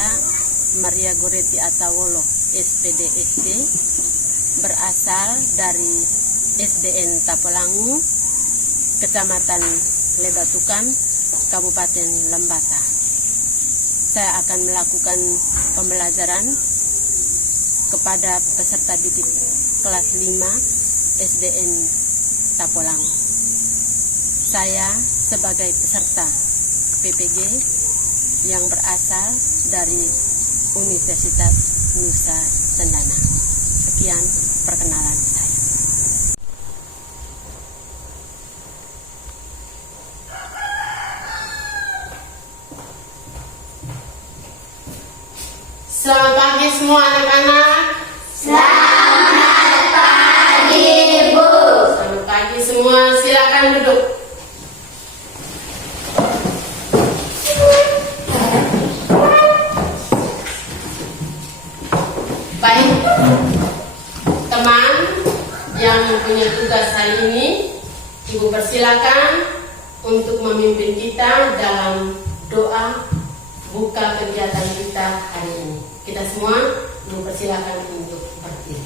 Saya Maria Goretti Atawolo, SPD SD, berasal dari SDN Tapolangu, Kecamatan Lebatukan, Kabupaten Lembata. Saya akan melakukan pembelajaran kepada peserta didik kelas 5 SDN Tapolangu. Saya sebagai peserta PPG yang berasal dari Universitas Nusa Cendana. Sekian perkenalan saya. Selamat pagi semua anak-anak. Selamat pagi, Bu. Selamat pagi semua, silakan duduk. Baik, teman yang punya tugas hari ini, Ibu persilakan untuk memimpin kita dalam doa buka kegiatan kita hari ini. Kita semua Ibu persilakan untuk berdiri.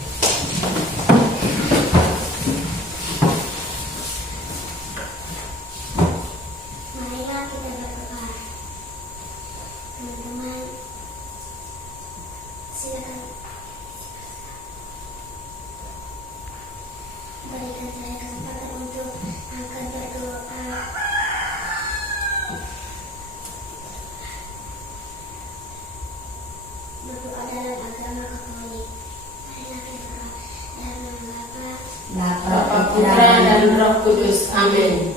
Marilah kita berdoa. Teman-teman, silakan berikan saya kesempatan untuk akan berdoa. Berdoa dalam agama Katolik. Marilah kita berdoa dalam nama Bapa, Bapa, Putra, dan Roh Kudus. Amin.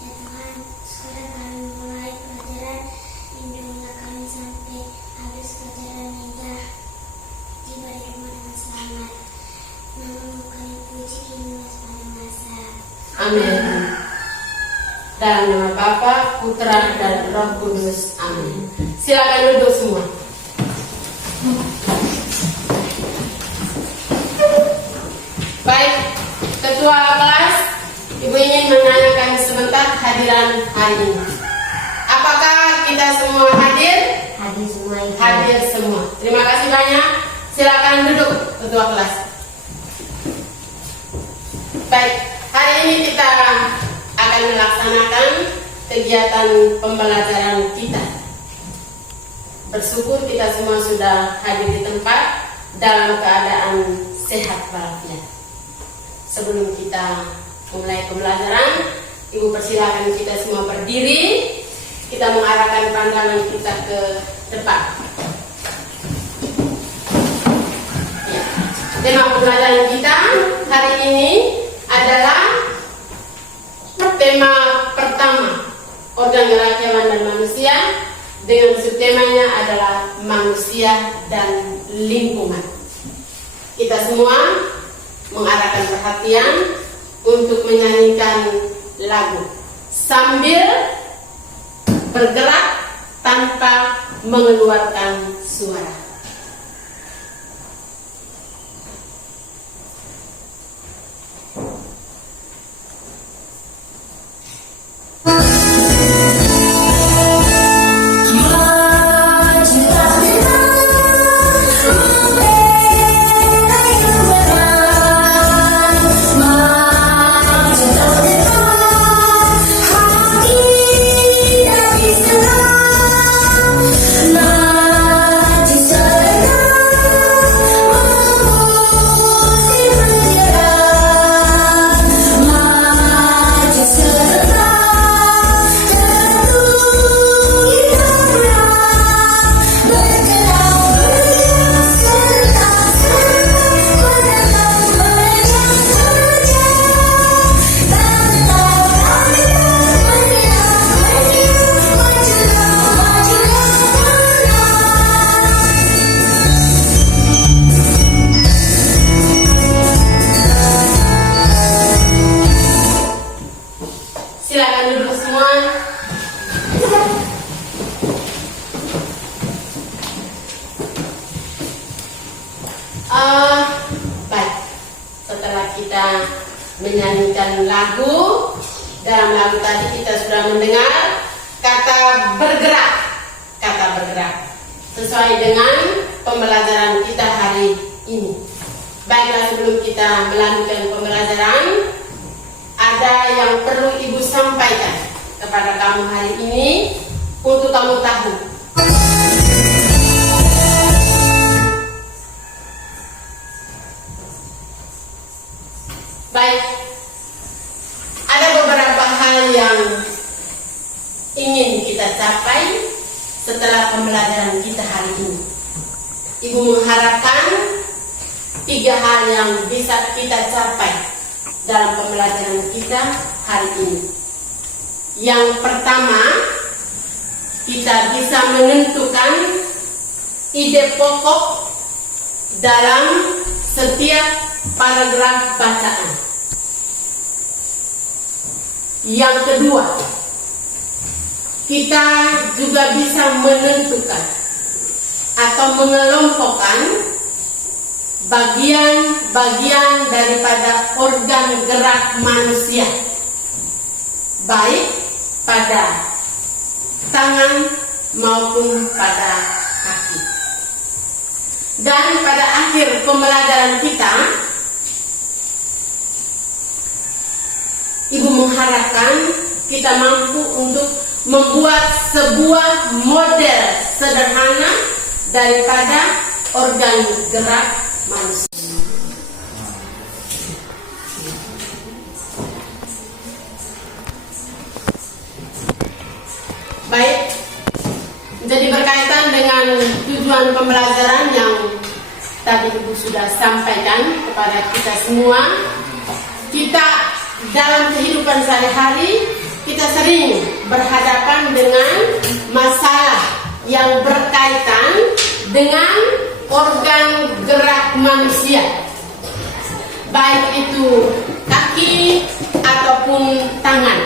ya Tuhan, sekarang kami mulai pelajaran, lindungilah kami sampai habis pelajaran hingga tiba di rumah dengan selamat. Namamu kami puji hingga sepanjang masa. Amin. Dalam nama Bapa, Putra, dan Roh Kudus. Amin. Silakan duduk semua. Baik, Ketua kelas, Ibu ingin menanyakan sebentar hadiran hari ini. Apakah kita semua hadir? Hadir semua itu. Hadir semua. Terima kasih banyak. Silakan duduk, Ketua kelas. Baik, hari ini kita akan melaksanakan kegiatan pembelajaran kita. Bersyukur kita semua sudah hadir di tempat dalam keadaan sehat walafiat. Sebelum kita mulai pembelajaran, Ibu persilakan kita semua berdiri. Kita mengarahkan pandangan kita ke depan. Ya. Tema pembelajaran kita hari ini adalah tema pertama, organ gerak-hewan dan manusia, dengan subtemanya adalah manusia dan lingkungan. Kita semua mengarahkan perhatian untuk menyanyikan lagu sambil bergerak tanpa mengeluarkan suara. Baik, setelah kita menyanyikan lagu, dalam lagu tadi kita sudah mendengar kata bergerak. sesuai dengan pembelajaran kita hari ini. Baiklah, sebelum kita melanjutkan pembelajaran, ada yang perlu Ibu sampaikan kepada kamu hari ini untuk kamu tahu. Baik, ada beberapa hal yang ingin kita capai setelah pembelajaran kita hari ini. Ibu mengharapkan 3 hal yang bisa kita capai dalam pembelajaran kita hari ini. Yang pertama, kita bisa menentukan ide pokok dalam setiap paragraf bacaan. Yang kedua, kita juga bisa menentukan atau mengelompokkan bagian-bagian daripada organ gerak manusia, baik pada tangan maupun pada kaki. Dan pada akhir pembelajaran kita, Ibu mengharapkan kita mampu untuk membuat sebuah model sederhana daripada organ gerak manusia. Baik, jadi berkaitan dengan tujuan pembelajaran yang tadi Ibu sudah sampaikan kepada kita semua, kita dalam kehidupan sehari-hari kita sering berhadapan dengan masalah yang berkaitan dengan organ gerak manusia, baik itu kaki ataupun tangan.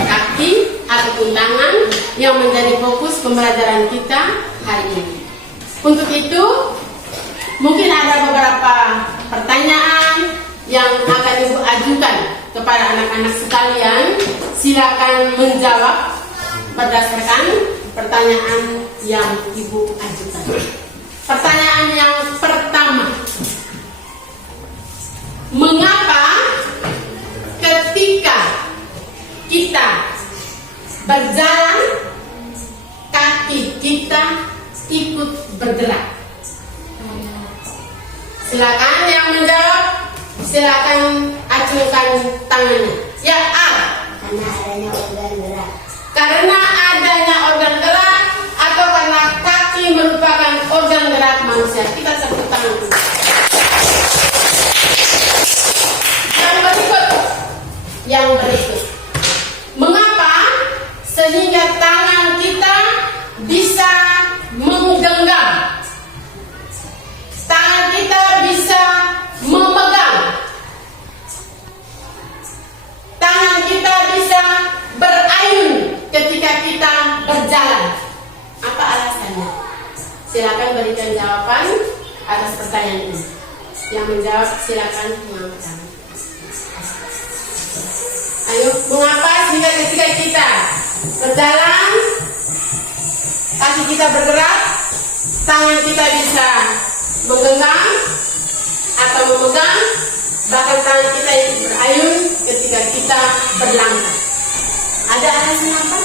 Kaki ataupun tangan yang menjadi fokus pembelajaran kita hari ini. Untuk itu, mungkin ada beberapa pertanyaan yang akan Ibu ajukan kepada anak-anak sekalian. Silakan menjawab berdasarkan pertanyaan yang Ibu ajukan. Pertanyaan yang pertama, mengapa ketika kita berjalan kaki kita ikut bergerak? Silakan yang menjawab, silakan acungkan tangannya. Ya, A. Karena adanya organ gerak. Karena adanya organ gerak atau karena kaki merupakan organ gerak manusia. Kita tepuk tangan. Yang berikut. Mengapa sehingga tangan kita bisa menggenggam? Tangan kita bisa memegang. Tangan kita bisa berayun ketika kita berjalan. Apa alasannya? Silakan berikan jawaban atas pertanyaan ini. Yang menjawab silakan mengangkat tangan. Ayo, mengapa sehingga ketika kita berjalan, kaki kita bergerak, tangan kita bisa menggenggam atau memegang, bahkan tangan kita ikut berayun ketika kita berlangkah? Ada alasan apa?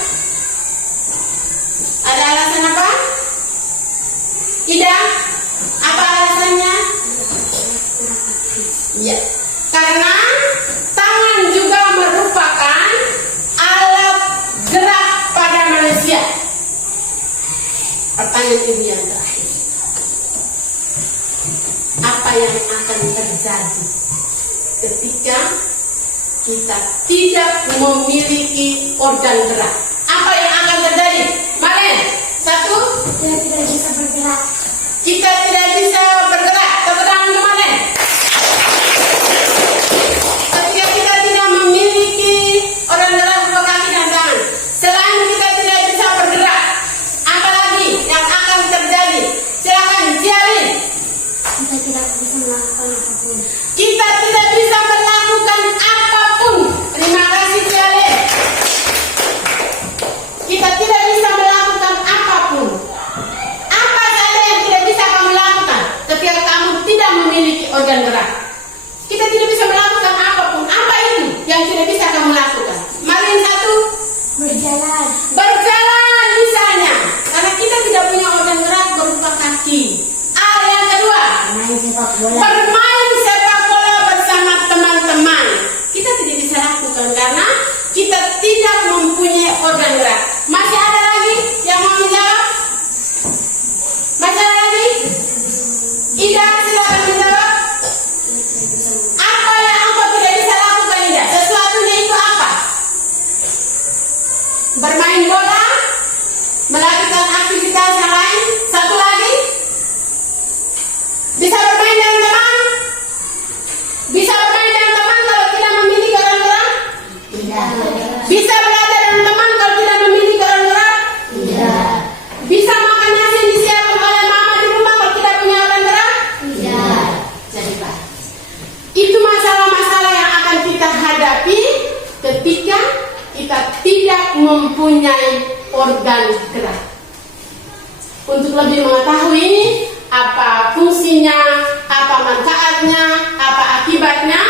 Ada alasan apa? Tidak? Apa alasannya? Iya, karena tangan juga merupakan alat gerak pada manusia. Pertanyaan Ibu yang terakhir, apa yang akan terjadi ketika kita tidak memiliki organ gerak? Apa yang akan terjadi? Maren, 1. Kita tidak bisa bergerak. Kita tidak bisa bergerak. Tepuk tangan kemarin. Ketika kita tidak memiliki organ gerak berupa kaki dan tangan, selain kita tidak bisa bergerak, apa lagi yang akan terjadi? Silakan Jialin. Kita tidak bisa melakukan apapun. Kita tidak bisa melakukan apapun. Terima kasih Jialin. Kita tidak bisa melakukan apapun. sepak bola. Bermain sepak bola bersama teman-teman. Kita tidak bisa lakukan karena kita tidak mempunyai organ gerak. Masih ada lagi yang mau menjawab? Masih ada lagi? Ida, silakan menjawab. Apa yang engkau tidak bisa lakukan, Ida? Sesuatunya itu apa? Bermain bola, melakukan aktivitas yang lain. Satu lagi, bisa bermain dengan teman. Bisa bermain dengan teman kalau tidak memiliki orang gerak. Bisa belajar dengan teman kalau tidak memiliki orang gerak. Bisa makan nasi yang disiapkan oleh mama di rumah kalau tidak punya orang gerak. Jadi Pak, itu masalah-masalah yang akan kita hadapi ketika kita tidak mempunyai organ gerak. Untuk lebih mengetahui ini, apa fungsinya, apa manfaatnya, apa akibatnya,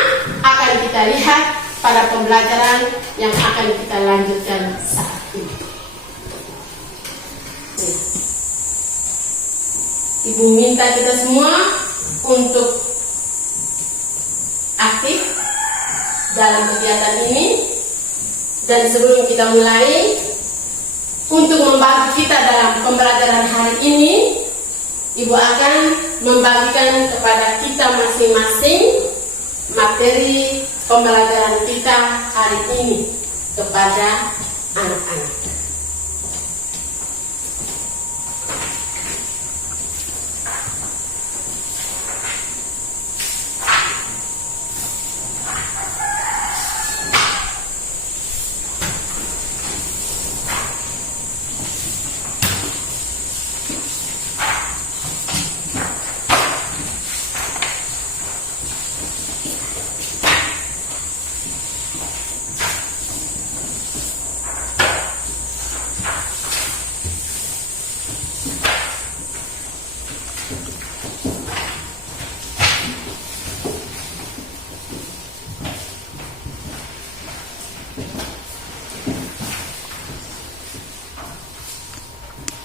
akan kita lihat pada pembelajaran yang akan kita lanjutkan saat ini. Ibu minta kita semua untuk aktif dalam kegiatan ini. Dan sebelum kita mulai, untuk membantu kita dalam pembelajaran hari ini, Ibu akan membagikan kepada kita masing-masing materi pembelajaran kita hari ini kepada anak-anak.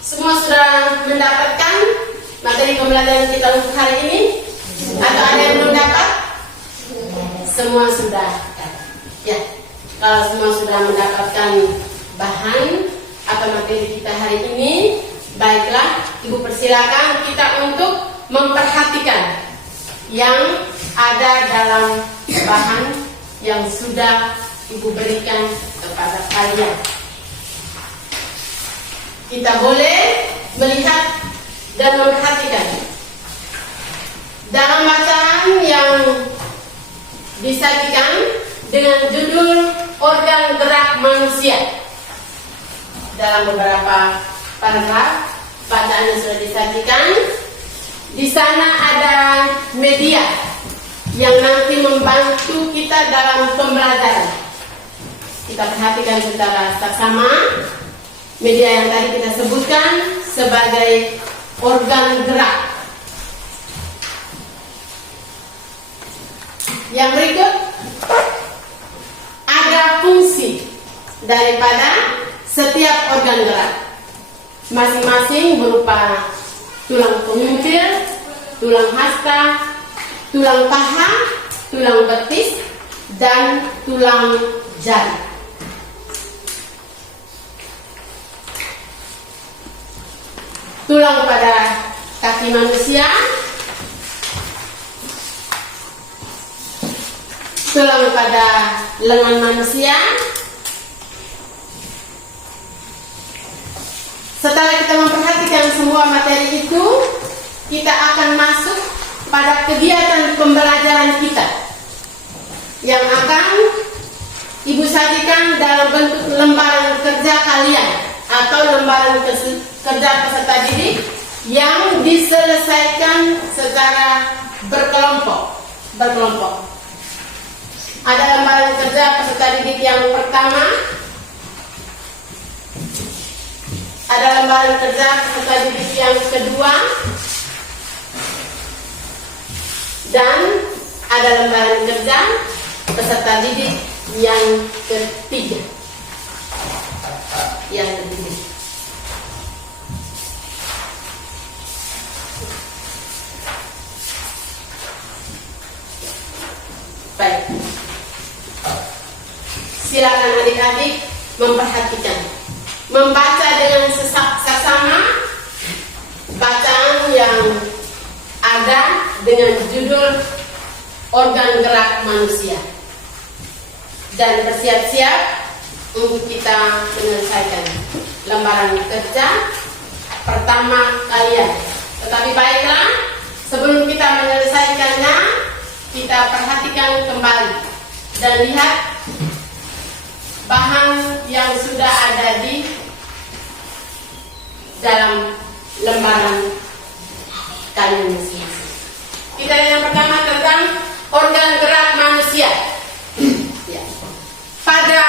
Semua sudah mendapatkan materi pembelajaran kita untuk hari ini? Atau ada yang belum dapat? Semua sudah dapat. Ya, kalau semua sudah mendapatkan bahan atau materi kita hari ini, baiklah, Ibu persilakan kita untuk memperhatikan yang ada dalam bahan yang sudah Ibu berikan kepada kalian. Kita boleh melihat dan memperhatikan dalam bacaan yang disajikan dengan judul organ gerak manusia. Dalam beberapa paragraf bacaan yang sudah disajikan, di sana ada media yang nanti membantu kita dalam pembelajaran. Kita perhatikan secara saksama. Media yang tadi kita sebutkan sebagai organ gerak. Yang berikut ada fungsi daripada setiap organ gerak. Masing-masing berupa tulang pemuntir, tulang hasta, tulang paha, tulang betis, dan tulang jari. Tulang pada kaki manusia, tulang pada lengan manusia. Setelah kita memperhatikan semua materi itu, kita akan masuk pada kegiatan pembelajaran kita yang akan Ibu sajikan dalam bentuk lembaran kerja kalian atau lembaran kerja peserta didik yang diselesaikan secara berkelompok. Ada lembaran kerja peserta didik yang pertama, ada lembaran kerja peserta didik yang kedua, dan ada lembaran kerja peserta didik yang ketiga. silakan adik-adik memperhatikan, membaca dengan seksama bacaan yang ada dengan judul organ gerak manusia, dan bersiap-siap untuk kita menyelesaikan lembaran kerja pertama kalian. Tetapi baiklah, sebelum kita menyelesaikannya, kita perhatikan kembali dan lihat bahan yang sudah ada di dalam lembaran kalian masing-masing. Kita yang pertama tentang organ gerak manusia. Ya. Pada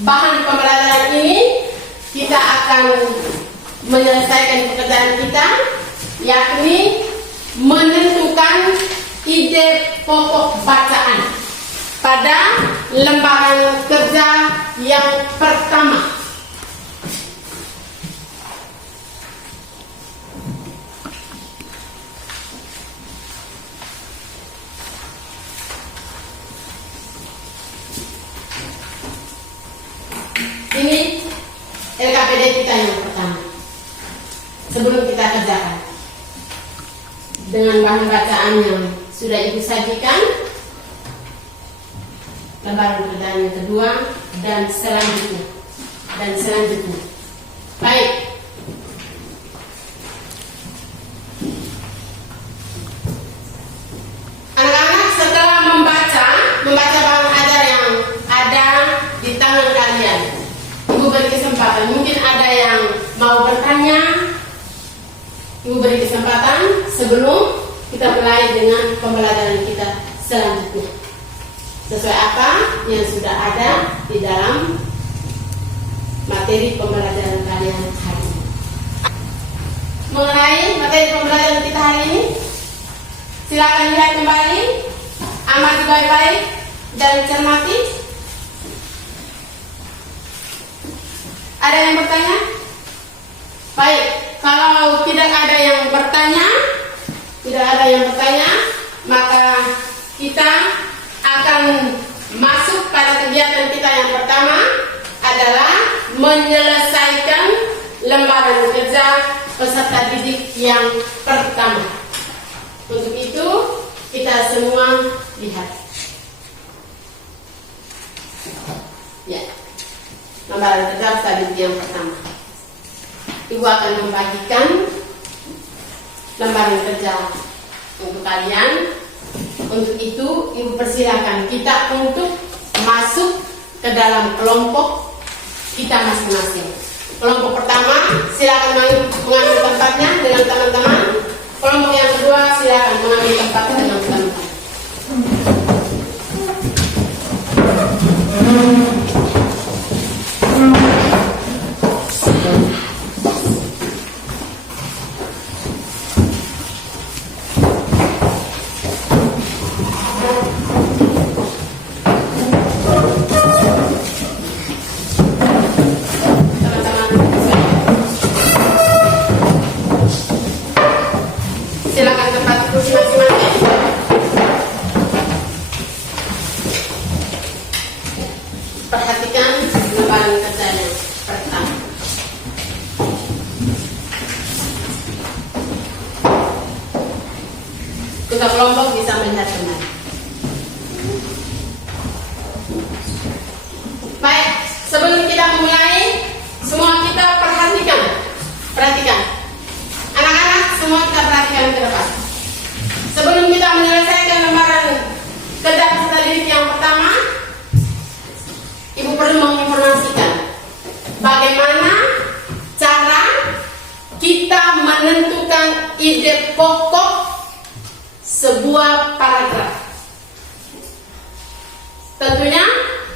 bahan pembelajaran ini kita akan menyelesaikan pekerjaan kita, yakni menentukan ide pokok bacaan pada lembaran kerja yang pertama. Ini LKPD kita yang pertama. Sebelum kita kerjakan dengan bahan bacaan yang sudah ibu sajikan, lembaran kerjaan yang kedua dan selanjutnya. Baik. Anak-anak, setelah membaca bahan ajar yang ada di tangan kalian, ibu beri kesempatan. Mungkin ada yang mau bertanya. Ibu beri kesempatan sebelum kita mulai dengan pembelajaran kita selanjutnya, sesuai apa yang sudah ada di dalam materi pembelajaran kalian hari ini. Mengenai materi pembelajaran kita hari ini, silakan lihat kembali, amati baik-baik dan cermati. Ada yang bertanya? Baik, kalau tidak ada yang bertanya, maka kita akan masuk pada kegiatan kita yang pertama, adalah menyelesaikan lembaran kerja peserta didik yang pertama. Untuk itu kita semua lihat. Ya, lembaran kerja peserta didik yang pertama. Ibu akan membagikan lembaran kerja untuk kalian. Untuk itu, ibu persilakan kita untuk masuk ke dalam kelompok kita masing-masing. Kelompok pertama, silakan mengambil tempatnya dengan teman-teman. Kelompok yang kedua, silakan mengambil tempatnya dengan teman-teman. Silakan tempat kursi masing-masing. Perhatikan lembaran kerja yang pertama. Kita kelompok bisa melihat kembali. Baik, sebelum kita memulai, semua kita perhatikan. Anak-anak, semua kita perhatikan ke depan. Sebelum kita menyelesaikan lembaran kerja peserta didik yang pertama, ibu perlu menginformasikan bagaimana cara kita menentukan ide pokok sebuah paragraf. Tentunya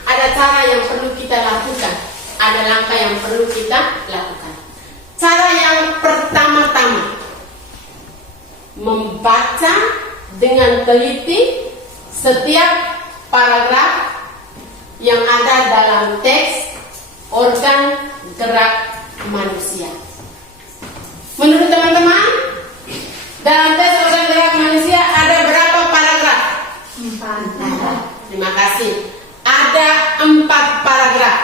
ada cara yang perlu kita lakukan, ada langkah yang perlu kita lakukan. Cara yang pertama-tama, membaca dengan teliti setiap paragraf yang ada dalam teks organ gerak manusia. Menurut teman-teman, dalam teks organ gerak manusia ada berapa paragraf? 4. Terima kasih. Ada 4 paragraf.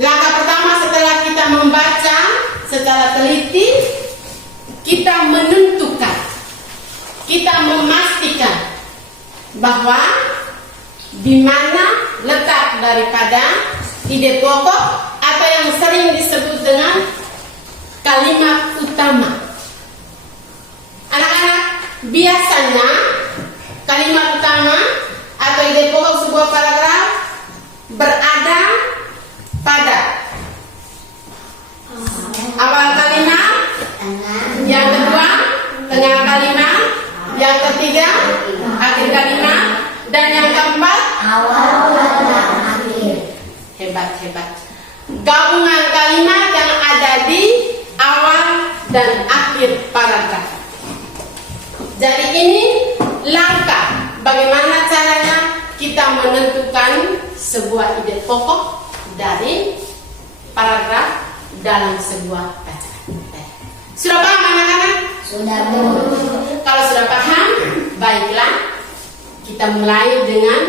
Langkah pertama setelah kita membaca secara teliti, kita menentukan, kita memastikan bahwa di mana letak daripada ide pokok atau yang sering disebut dengan kalimat utama. Anak-anak, biasanya kalimat utama atau ide pokok sebuah paragraf berada pada awal kalimat, yang kedua tengah kalimat, yang ketiga akhir kalimat, dan yang keempat awal dan akhir. Hebat. Gabungan kalimat yang ada di awal dan akhir paragraf. Jadi ini langkah bagaimana caranya kita menentukan sebuah ide pokok dari paragraf dalam sebuah bacaan. Sudah paham anak-anak? Sudah, Bu. Kalau sudah paham, baiklah kita mulai dengan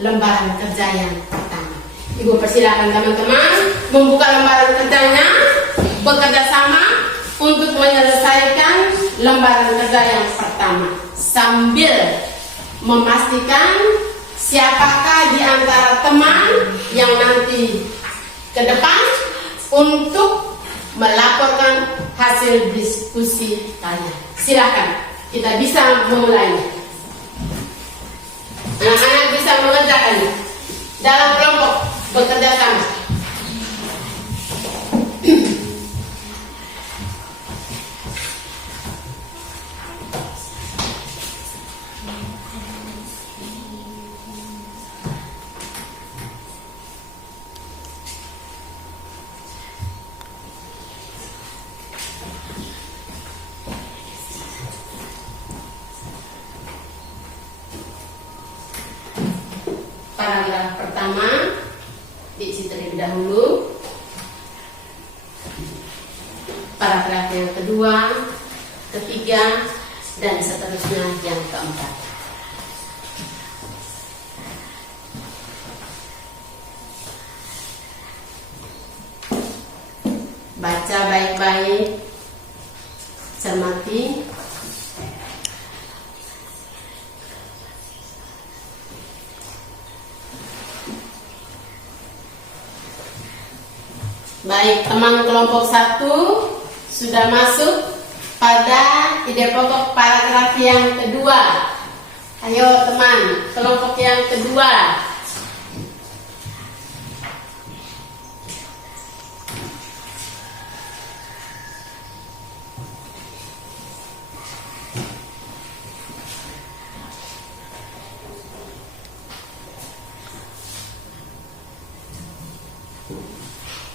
lembaran kerja yang pertama. Ibu persilakan teman-teman membuka lembaran kerjanya, bekerja sama untuk menyelesaikan lembaran kerja yang pertama sambil memastikan siapakah di antara teman yang nanti ke depan untuk melaporkan hasil diskusi kalian. Silakan, kita bisa memulainya. Anak-anak bisa mengerjakannya dalam kelompok bekerja sama. Paragraf pertama diisi terlebih dahulu. Paragraf yang kedua, ketiga, dan seterusnya yang keempat. Baca baik-baik, cermati. Baik, teman kelompok 1 sudah masuk pada ide pokok paragraf yang kedua. Ayo teman, kelompok yang kedua.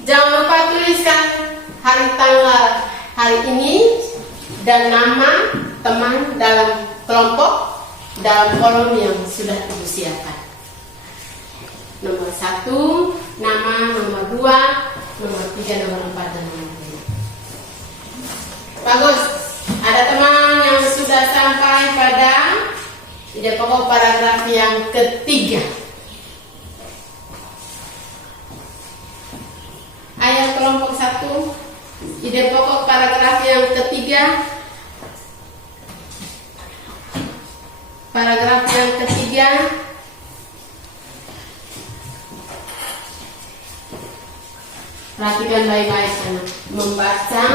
Jangan lupa tuliskan hari tanggal hari ini dan nama teman dalam kelompok dalam kolom yang sudah Ibu siapkan. Nomor 1 nama, nomor 2, nomor 3, nomor 4, dan nomor 5. Bagus. Ada teman yang sudah sampai pada ide pokok paragraf yang ketiga. Ayo kelompok 1, ide pokok paragraf yang ketiga. Paragraf yang ketiga. Perhatikan baik-baik anak, membaca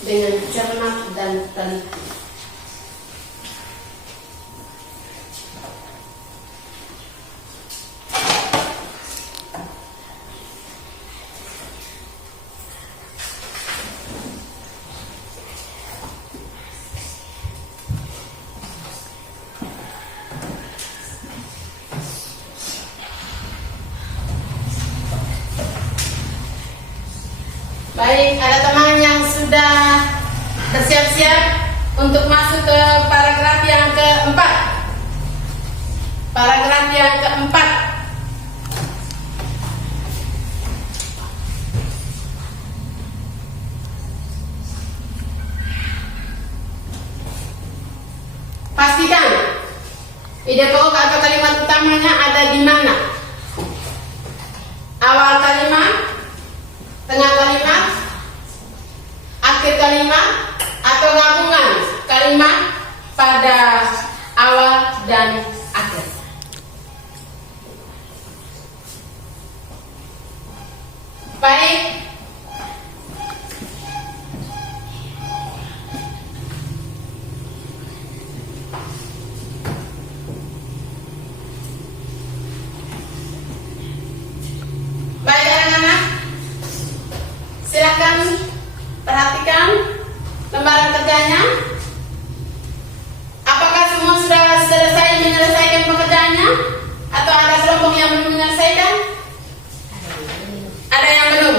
dengan cermat dan teliti. Baik, ada teman yang sudah bersiap-siap untuk masuk ke paragraf yang keempat. Paragraf yang keempat. Pastikan ide pokok atau kalimat utamanya ada di mana. awal kalimat, tengah kalimat, akhir kalimat, atau gabungan kalimat pada awal dan akhir. Baik. Baik anak-anak, silakan perhatikan lembaran kerjanya. Apakah semua sudah selesai menyelesaikan pekerjaannya? Atau ada kelompok yang belum menyelesaikan? Ada yang belum?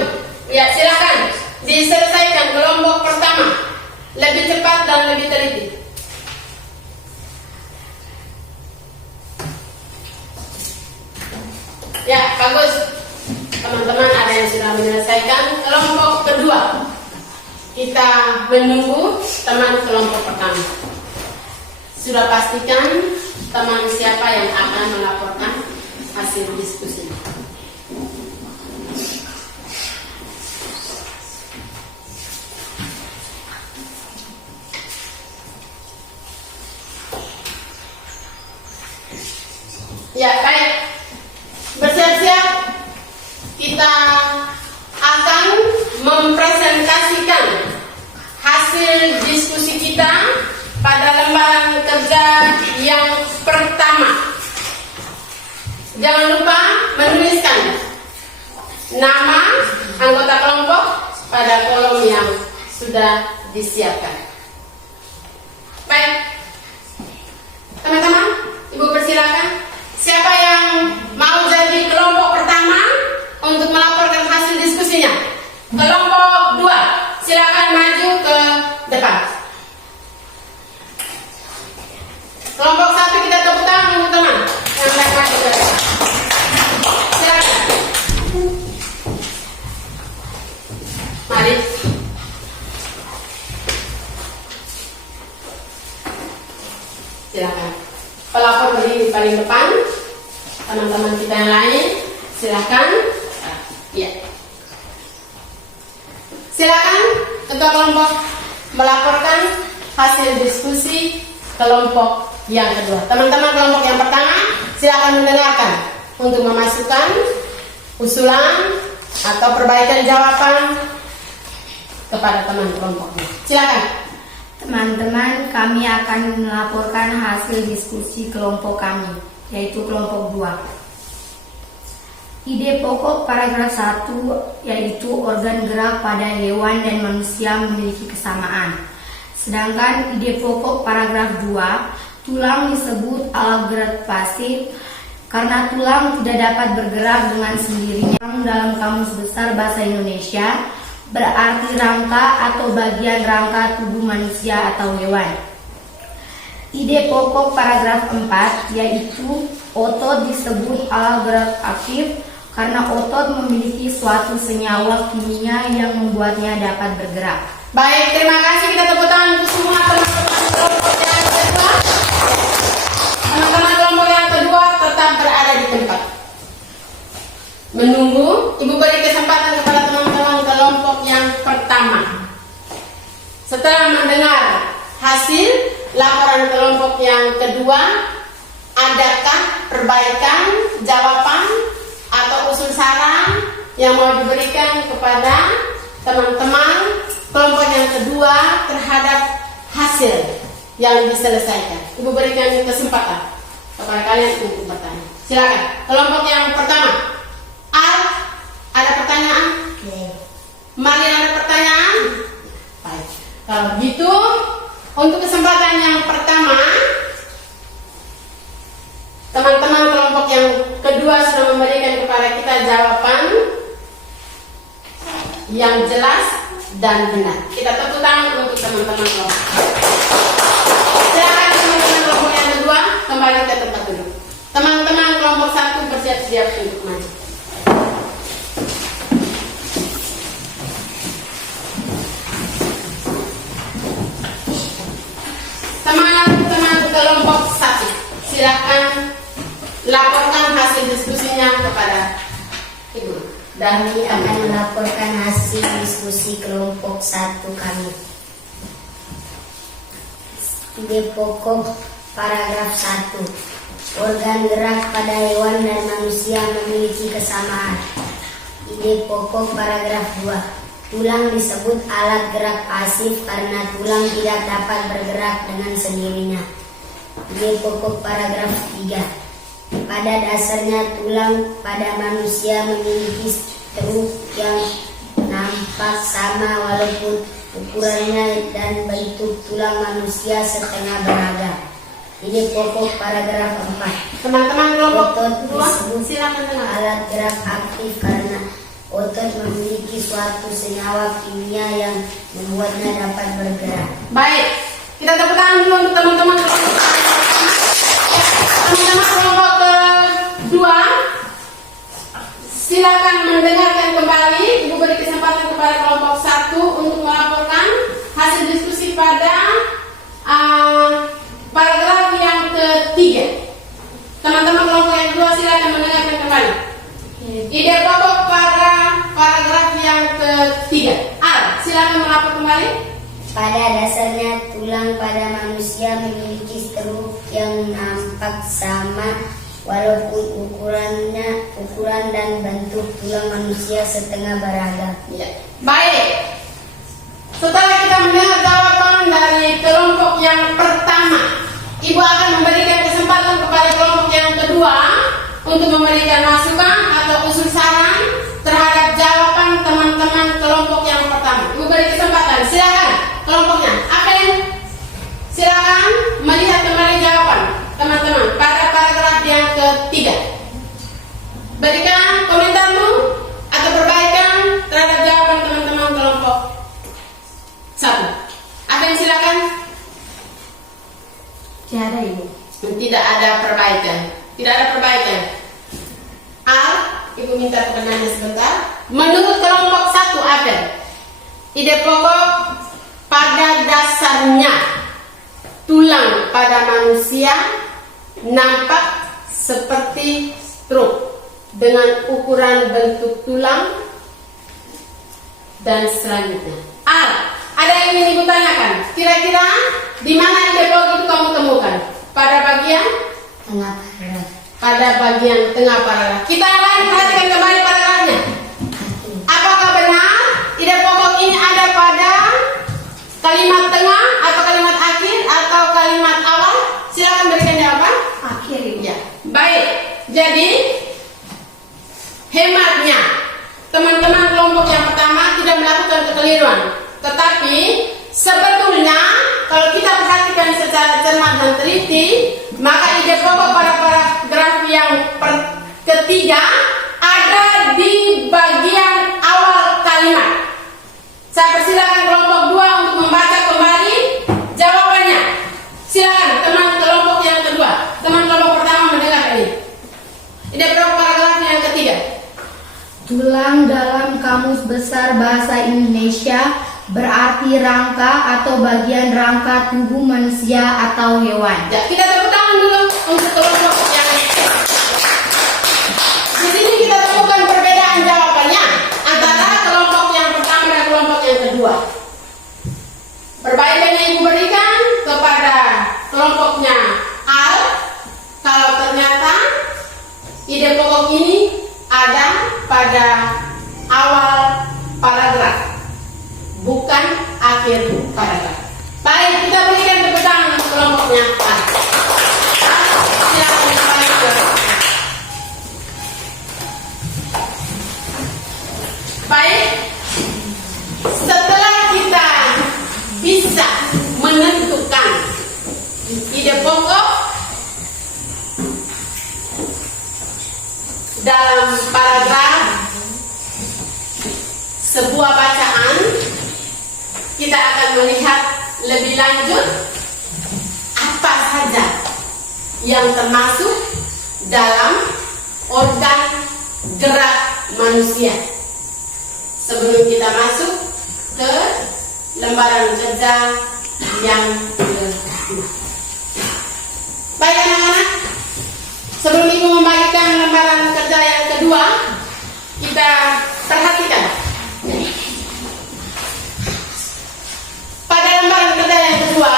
Ya, silakan diselesaikan kelompok pertama. Lebih cepat dan lebih teliti. Ya, bagus. Teman-teman ada yang sudah menyelesaikan kelompok kedua. Kita menunggu teman kelompok pertama. Sudah pastikan teman siapa yang akan melaporkan hasil diskusi. Ya, baik. Bersiap-siap. Kita akan mempresentasikan hasil diskusi kita pada lembaran kerja yang pertama. Jangan lupa menuliskan nama anggota kelompok pada kolom yang sudah disiapkan. Baik, teman-teman, Ibu persilakan. Siapa yang mau jadi kelompok pertama untuk melaporkan hasil diskusinya? Kelompok 2, silakan maju ke depan. Kelompok 1 kita tepuk tangan untuk teman yang akan maju ke depan. Silakan. Mari. Silakan. Pelapor berdiri di paling depan. Teman-teman kita yang lain, silakan. Ya. Silakan ketua kelompok melaporkan hasil diskusi kelompok yang kedua. Teman-teman kelompok yang pertama, silakan mendengarkan untuk memasukkan usulan atau perbaikan jawaban kepada teman kelompoknya. Silakan. Teman-teman, kami akan melaporkan hasil diskusi kelompok kami, yaitu kelompok 2. Ide pokok paragraf 1 yaitu organ gerak pada hewan dan manusia memiliki kesamaan. Sedangkan ide pokok paragraf 2, tulang disebut alat gerak pasif karena tulang tidak dapat bergerak dengan sendirinya. Dalam Kamus Besar Bahasa Indonesia berarti rangka atau bagian rangka tubuh manusia atau hewan. Ide pokok paragraf 4 yaitu otot disebut alat gerak aktif karena otot memiliki suatu senyawa kimia yang membuatnya dapat bergerak. Baik, terima kasih. Kita tepuk tangan untuk semua teman-teman kelompok yang kedua. Teman-teman kelompok yang kedua tetap berada di tempat. Menunggu. Ibu beri kesempatan kepada teman-teman kelompok yang pertama. Setelah mendengar hasil laporan kelompok yang kedua, adakah perbaikan, jawaban, atau usul saran yang mau diberikan kepada teman-teman kelompok yang kedua terhadap hasil yang diselesaikan? Ibu berikan kesempatan kepada kalian untuk bertanya. Silakan. Kelompok yang pertama. Ada pertanyaan? Mari, ada pertanyaan? Baik. Kalau begitu, untuk kesempatan yang pertama, teman-teman kelompok yang kedua sudah memberikan kepada kita jawaban yang jelas dan benar. Kita tepuk tangan untuk teman-teman kelompok. Silakan teman-teman kelompok yang kedua kembali ke tempat duduk. Teman-teman kelompok 1 bersiap-siap untuk maju. Teman-teman kelompok 1, silakan laporkan hasil diskusinya kepada Ibu. Kami akan melaporkan hasil diskusi kelompok 1 kami. Ide pokok paragraf 1. Organ gerak pada hewan dan manusia memiliki kesamaan. Ide pokok paragraf 2. Tulang disebut alat gerak pasif karena tulang tidak dapat bergerak dengan sendirinya. Ide pokok paragraf 3. Pada dasarnya tulang pada manusia memiliki struktur yang nampak sama walaupun ukurannya dan bentuk tulang manusia setengah beragam. Ide pokok paragraf 4. Teman-teman kelompok Otot 2, disebut silakan dengar. alat gerak aktif karena otot memiliki suatu senyawa kimia yang membuatnya dapat bergerak. Baik, kita tepuk tangan dulu untuk teman-teman kelompok. Teman-teman kelompok kedua, silakan mendengarkan kembali. Ibu beri kesempatan kepada kelompok 1 untuk melaporkan hasil diskusi pada paragraf yang ketiga. Teman-teman kelompok yang kedua silakan mendengarkan kembali. Ide pokok pada paragraf yang ketiga. Silakan melapor kembali. Pada dasarnya tulang pada manusia memiliki struktur yang nampak sama walaupun ukuran dan bentuk tulang manusia setengah beragam. Ya. Baik. Setelah kita mendengar jawaban dari kelompok yang pertama, Ibu akan memberikan kesempatan kepada kelompok yang kedua untuk memberikan masukan atau usul saran terhadap jawaban teman-teman kelompok yang pertama. Ibu beri kesempatan, silakan kelompoknya. Silakan melihat kembali jawaban teman-teman pada paragraf yang ketiga. Berikan komentarmu atau perbaikan terhadap jawaban teman-teman kelompok 1. Silakan. Tiada, Ibu. Tidak ada perbaikan. Tidak ada perbaikan. Ibu minta perkenannya sebentar. Menurut kelompok 1 Apel, ide pokok pada dasarnya tulang pada manusia nampak seperti struk dengan ukuran bentuk tulang dan selanjutnya. Ada yang ingin Ibu tanyakan? Kira-kira di mana ide pokok itu kamu temukan? Pada bagian Tengah paragraf. pada bagian tengah paragraf. Kita yang lain perhatikan kembali paragrafnya. Apakah benar ide pokok ini ada pada kalimat tengah atau kalimat akhir atau kalimat awal? Silakan berikan jawaban. Akhir, Ibu. Ya, baik. Jadi hematnya teman-teman kelompok yang pertama tidak melakukan kekeliruan, tetapi sebetulnya kalau kita perhatikan secara cermat dan teliti, maka ide pokok pada paragraf yang ketiga ada di bagian awal kalimat. Saya persilakan kelompok 2 untuk membaca kembali jawabannya. Silakan teman kelompok yang kedua. Teman kelompok pertama mendengar ini. Ide pokok paragraf yang ketiga. Tulang dalam Kamus Besar Bahasa Indonesia berarti rangka atau bagian rangka tubuh manusia atau hewan. Ya, kita tepuk tangan dulu untuk kelompok yang di sini kita temukan perbedaan jawabannya antara kelompok yang pertama dan kelompok yang kedua. Perbaikan yang Ibu berikan kepada kelompoknya kalau ternyata ide pokok ini ada pada awal paragraf, bukan akhir paragraf. Baik, kita berikan tepuk tangan untuk kelompoknya A. Silakan kembali ke. Baik, setelah kita bisa menentukan ide pokok dalam paragraf sebuah bacaan, kita akan melihat lebih lanjut apa saja yang termasuk dalam organ gerak manusia. Sebelum kita masuk ke lembaran kerja yang kedua. Baik anak-anak, sebelum Ibu membagikan lembaran kerja yang kedua, Ibu kita perhatikan. Pada lembaran kerja yang kedua,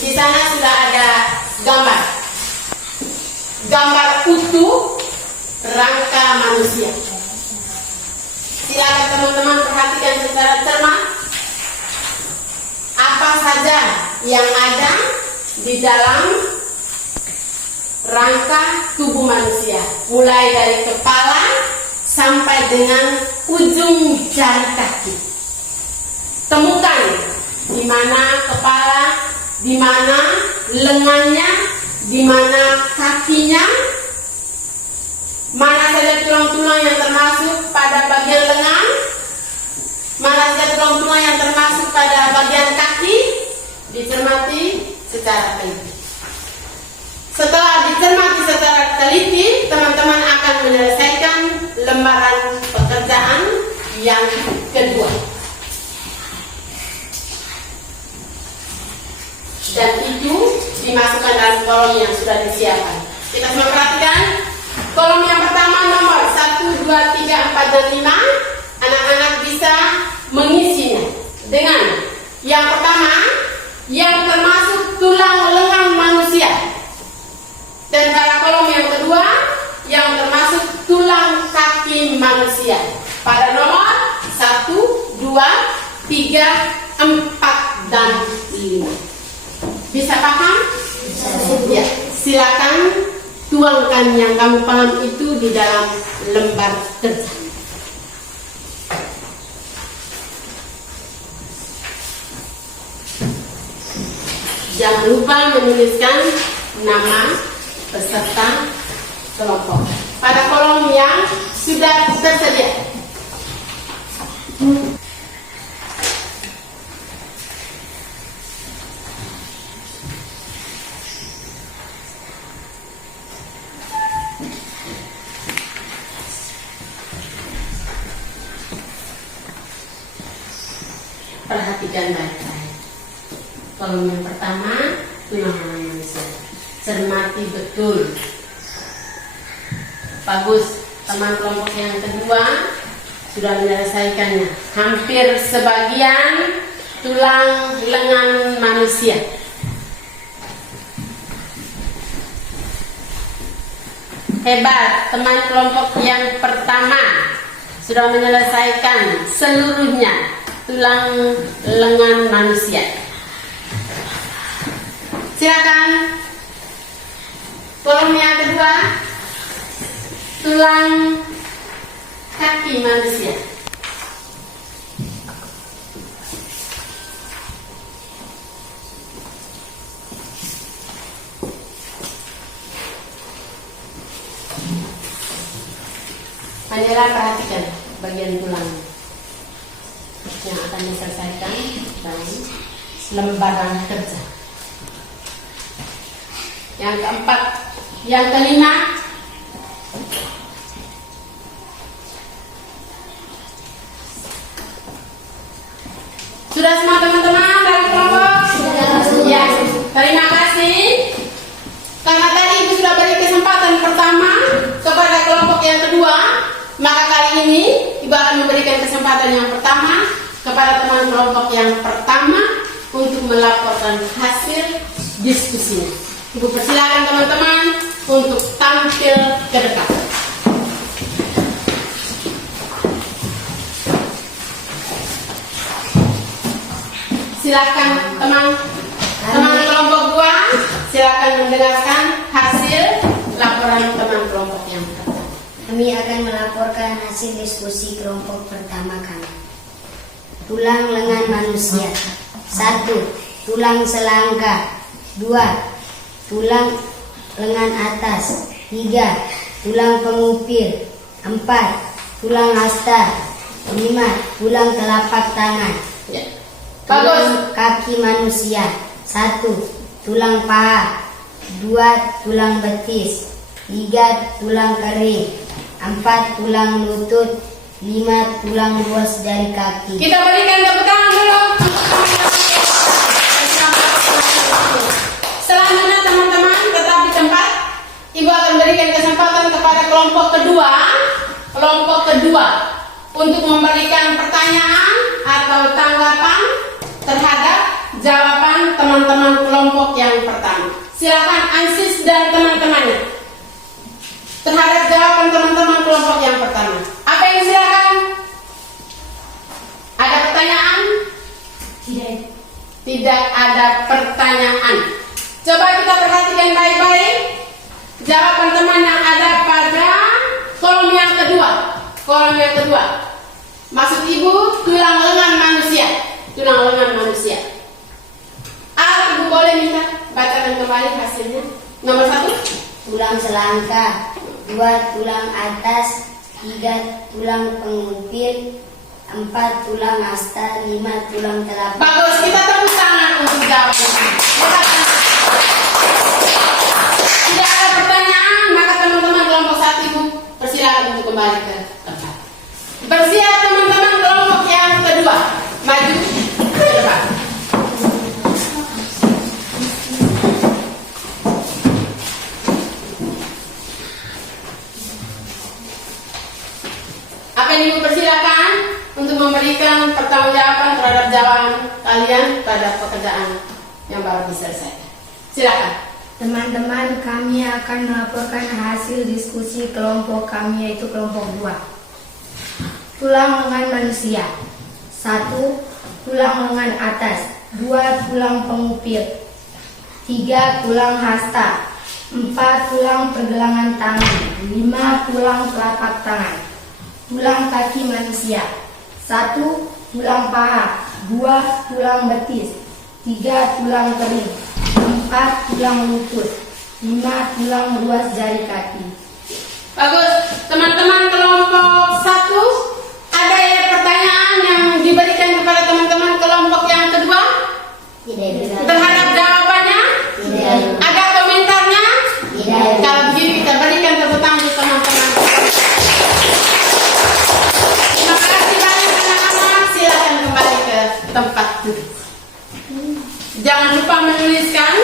di sana sudah ada gambar utuh rangka manusia. Silakan teman-teman perhatikan secara cermat apa saja yang ada di dalam rangka tubuh manusia, mulai dari kepala sampai dengan ujung jari kaki. Temukan di mana kepala, di mana lengannya, di mana kakinya, mana saja tulang-tulang yang termasuk pada bagian lengan, mana saja tulang-tulang yang termasuk pada bagian kaki, dicermati secara teliti. Setelah dicermati secara teliti, teman-teman akan menyelesaikan lembaran pekerjaan yang kedua. Dan itu dimasukkan dalam kolom yang sudah disiapkan. Kita semua perhatikan. Kolom yang pertama nomor 1, 2, 3, 4, dan 5. Anak-anak bisa mengisinya dengan yang pertama, yang termasuk tulang lengan manusia. Dan pada kolom yang kedua, yang termasuk tulang kaki manusia. Pada nomor 1, 2, 3, 4, dan 5. Bisa paham? Ya, silakan tuangkan yang kamu paham itu di dalam lembar kerja. Jangan lupa menuliskan nama peserta kelompok pada kolom yang sudah tersedia. Perhatikan baik-baik. Kolom yang pertama, tulang lengan manusia. Cermati betul. Bagus. Teman kelompok yang kedua sudah menyelesaikannya. Hampir sebagian tulang lengan manusia. Hebat. Teman kelompok yang pertama sudah menyelesaikan seluruhnya tulang lengan manusia. Silakan. Kolom yang kedua, tulang kaki manusia. Hanyalah perhatikan bagian tulang yang akan diselesaikan dalam lembaran kerja. Yang keempat, yang kelima, sudah semua teman-teman dari kelompok? Ya, terima kasih. Karena tadi Ibu sudah beri kesempatan pertama kepada kelompok yang kedua, maka kali ini Ibu akan memberikan kesempatan yang pertama kepada teman kelompok yang pertama untuk melaporkan hasil diskusinya. Ibu persilakan teman-teman untuk tampil ke depan. Silakan teman kelompok 2, silakan mendengarkan hasil laporan teman kelompok yang pertama. Kami akan melaporkan hasil diskusi kelompok pertama kami. Tulang lengan manusia. 1. Tulang selangka. 2. Tulang lengan atas. 3. Tulang pengupil. 4. Tulang hasta. 5. Tulang telapak tangan. Ya. Tulang kaki manusia. 1. Tulang paha. 2. Tulang betis. 3. Tulang kering. 4. Tulang lutut. 5. Tulang ruas jari kaki. Kita berikan tepuk tangan dulu. Selanjutnya teman-teman tetap di tempat. Ibu akan berikan kesempatan kepada kelompok kedua. kelompok kedua untuk memberikan pertanyaan atau tanggapan terhadap jawaban teman-teman kelompok yang pertama. Silakan Ansis dan teman-temannya terhadap jawaban teman-teman kelompok yang pertama. Apa yang silakan? Ada pertanyaan? Tidak ada pertanyaan. Coba kita perhatikan baik-baik jawaban teman yang ada pada kolom yang kedua. Kolom yang kedua. Maksud ibu tulang lengan manusia. Tulang lengan manusia. Ibu boleh minta bacakan kembali hasilnya. Nomor 1. Tulang selangka, 2 tulang atas, 3 tulang pengupil, 4 tulang hasta, 5 tulang telapak. Bagus, kita tepuk tangan untuk jawabannya. Tidak ada pertanyaan, maka teman-teman kelompok 1 ibu persilakan untuk kembali ke tempat. Bersiap teman-teman kelompok yang kedua. Maju ke depan. Apa yang ibu persilakan untuk memberikan pertanggungjawaban terhadap jawaban kalian pada pekerjaan yang baru diselesaikan. Silakan. Teman-teman, kami akan melaporkan hasil diskusi kelompok kami, yaitu kelompok 2. Tulang lengan manusia. 1. Tulang lengan atas, 2 tulang pengupil, 3 tulang hasta, 4 tulang pergelangan tangan, 5 tulang telapak tangan. Tulang kaki manusia. 1 tulang paha, 2 tulang betis, 3 tulang kering, 4 tulang lutut, 5 tulang ruas jari kaki. Bagus, teman-teman kelompok 1, ada ya pertanyaan yang diberikan kepada teman-teman kelompok yang kedua terhadap jawabannya? Tidak. Ada komentarnya? Tidak. Kalau begini kita berikan tepuk tangan untuk teman-teman. Terima kasih banyak anak-anak. Silakan kembali ke tempat duduk. Jangan lupa menuliskan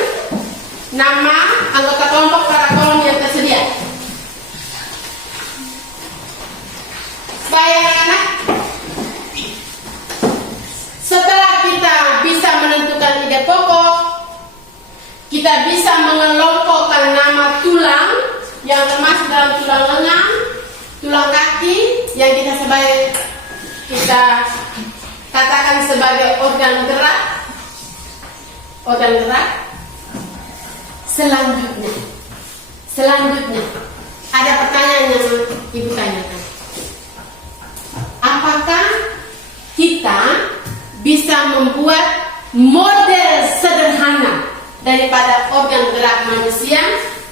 nama anggota kelompok pada kolom yang tersedia. Baik anak-anak, setelah kita bisa menentukan ide pokok, kita bisa mengelompokkan nama tulang yang termasuk dalam tulang lengan, tulang kaki yang kita katakan sebagai organ gerak. Selanjutnya ada pertanyaan yang ibu tanyakan. Apakah kita bisa membuat model sederhana daripada organ gerak manusia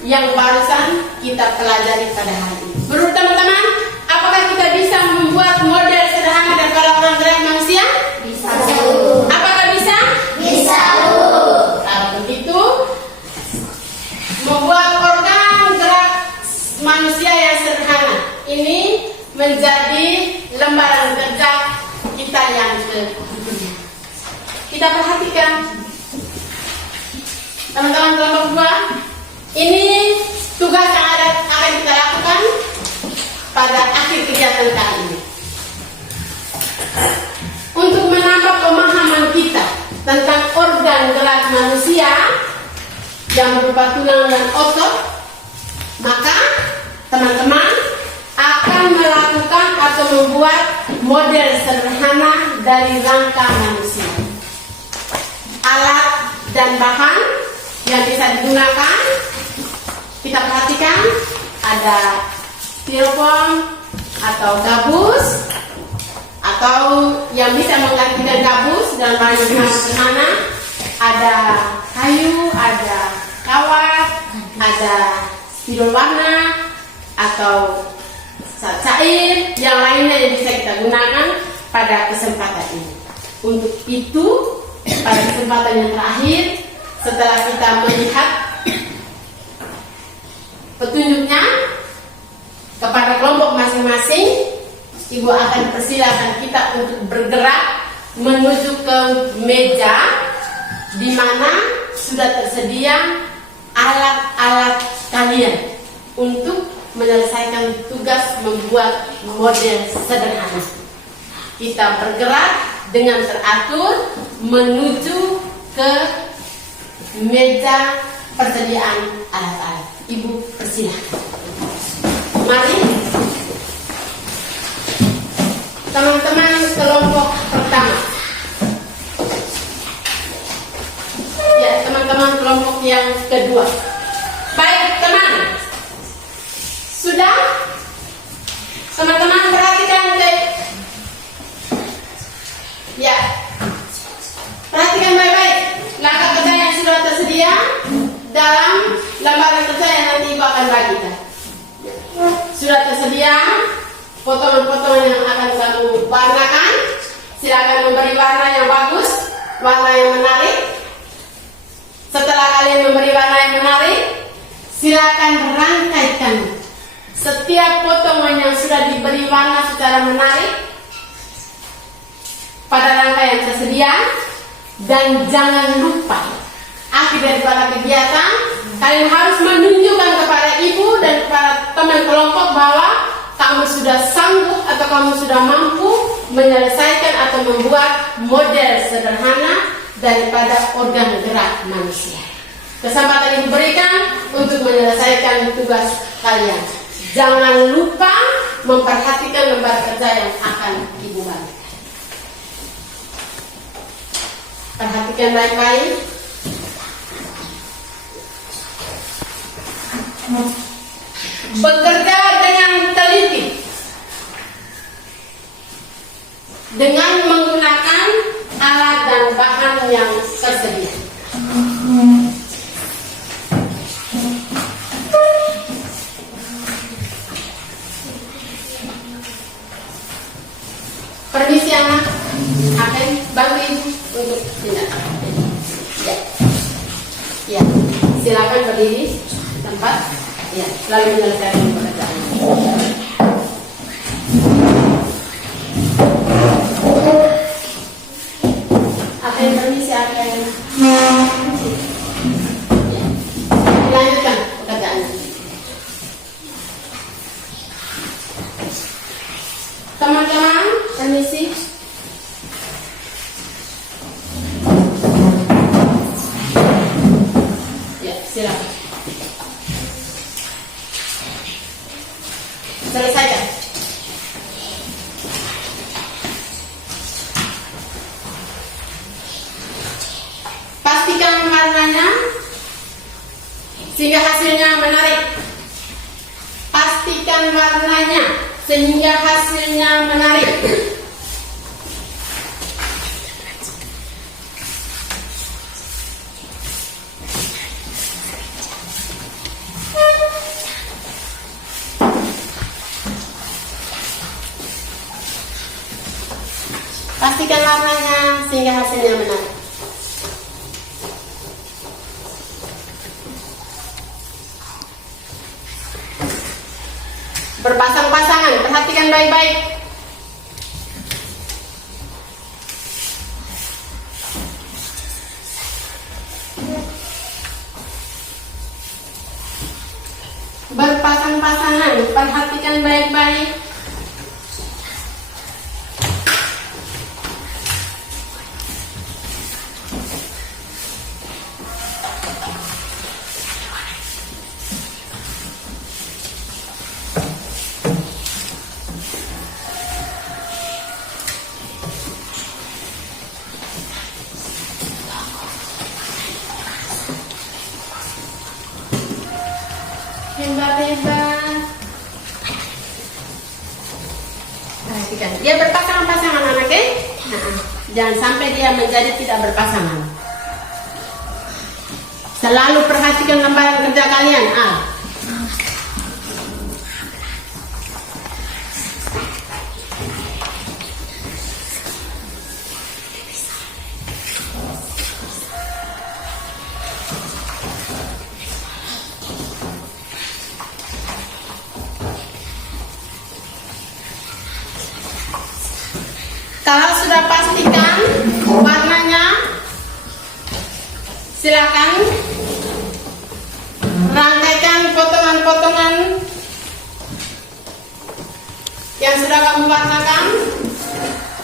yang barusan kita pelajari pada hari ini? Menurut teman-teman, apakah kita bisa membuat model sederhana daripada organ gerak manusia? Bisa. Apakah bisa? Bisa. Kalau begitu, membuat organ gerak manusia yang sederhana ini menjadi lembaran kerja kita yang kedua. Kita perhatikan teman-teman kelompok 2, ini tugas yang akan kita lakukan pada akhir kegiatan kali ini. Untuk menambah pemahaman kita tentang organ gerak manusia yang berupa tulang dan otot, maka teman-teman akan melakukan atau membuat model sederhana dari rangka manusia. Alat dan bahan yang bisa digunakan, kita perhatikan ada styrofoam atau gabus, atau yang bisa menggantikan gabus dalam bahan yang sederhana. Ada kayu, ada kawat, ada spidol warna, atau cat cair yang lainnya yang bisa kita gunakan pada kesempatan ini. Untuk itu, pada kesempatan yang terakhir, setelah kita melihat petunjuknya kepada kelompok masing-masing, ibu akan persilakan kita untuk bergerak menuju ke meja di mana sudah tersedia alat-alat kalian untuk menyelesaikan tugas membuat model sederhana. Kita bergerak dengan teratur menuju ke meja persediaan alat-alat. Ibu persilahkan. Mari teman-teman kelompok pertama. Ya, teman-teman kelompok yang kedua. Baik, teman. Sudah? Teman-teman perhatikan ya. Perhatikan baik-baik. Langkah kerja yang sudah tersedia dalam lembaran kerja yang nanti Ibu akan bagikan. Sudah tersedia potongan-potongan yang akan kamu warnakan. Silakan memberi warna yang bagus, warna yang menarik. Setelah kalian memberi warna yang menarik, silakan rangkaikan setiap potongan yang sudah diberi warna secara menarik pada rangkaian tersedia. Dan jangan lupa, akhir daripada kegiatan, kalian harus menunjukkan kepada ibu dan kepada teman kelompok bahwa kamu sudah sanggup atau kamu sudah mampu menyelesaikan atau membuat model sederhana daripada organ gerak manusia. Kesempatan ibu berikan untuk menyelesaikan tugas kalian. Jangan lupa memperhatikan lembar kerja yang akan ibu bagikan. Perhatikan baik-baik. Bekerja dengan teliti dengan menggunakan alat dan bahan yang tersedia. Permisi anak, akan bantu ibu untuk tindak. Ya, ya. Silakan berdiri di tempat. Ya, lalu menyelesaikan pekerjaan. Akan permisi akan. Ya. Dilanjutkan pekerjaannya. Teman-teman, permisi. Ya, silakan. Selesaikan. Pastikan warnanya sehingga hasilnya menarik. Pastikan warnanya sehingga hasilnya menarik. Pastikan warnanya sehingga hasilnya menarik. Berpasang-pasangan, perhatikan baik-baik. Berpasang-pasangan, perhatikan baik-baik. Hebat-hebat. Perhatikan, dia berpasangan-pasangan anak, jangan sampai dia menjadi tidak berpasangan. Selalu perhatikan lembaran kerja kalian. Kalau sudah pastikan warnanya, silakan rangkaikan potongan-potongan yang sudah kamu warnakan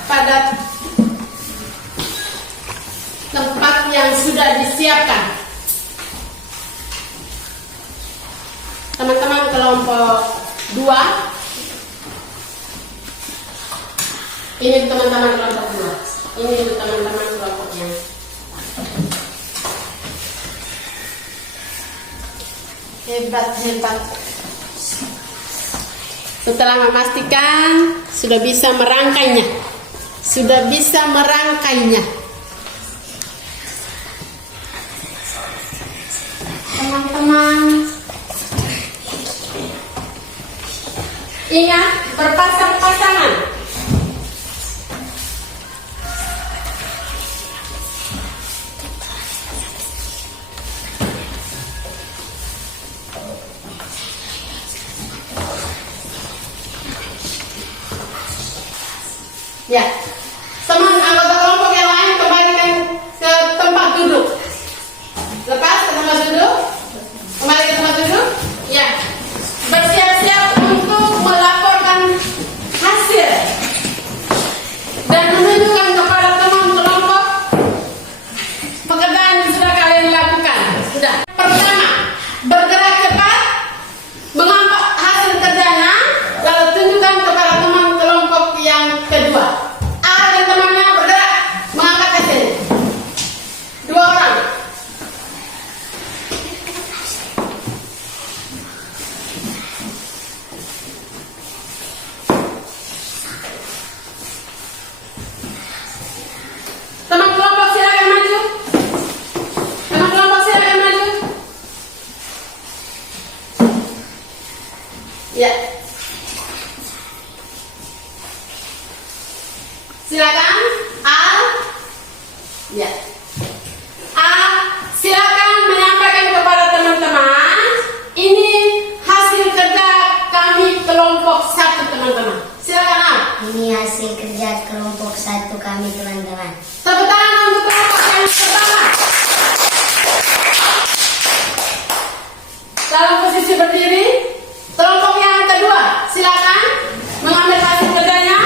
pada tempat yang sudah disiapkan. Teman-teman kelompok 2, ini teman-teman kelompok 2, ini teman-teman kelompoknya. Hebat. Setelah memastikan sudah bisa merangkainya, teman-teman ingat berpasang-pasangan. Ya, teman anggota kelompok yang lain kembalikan ke tempat duduk. Lepas ke tempat duduk, kembali ke tempat duduk. Ya, bersiap-siap untuk melaporkan hasil dan menunjukkan kepada teman kelompok pekerjaan yang sudah kalian lakukan. Sudah. Pertama, bergerak cepat, mengambil hasil kerjanya, lalu tunjukkan kepada teman kelompok yang kedua. A dan temannya bergerak mengangkat hasil. 2 orang. Teman kelompok silakan maju. Ya. Silakan A. Ya. A, silakan menyampaikan kepada teman-teman ini hasil kerja kami kelompok 1, teman-teman. Silakan A. Ini hasil kerja kelompok 1 kami, teman-teman. Tepuk tangan untuk kelompok yang pertama. Dalam posisi berdiri. Kelompok yang kedua, silakan mengambil hasil kerjanya.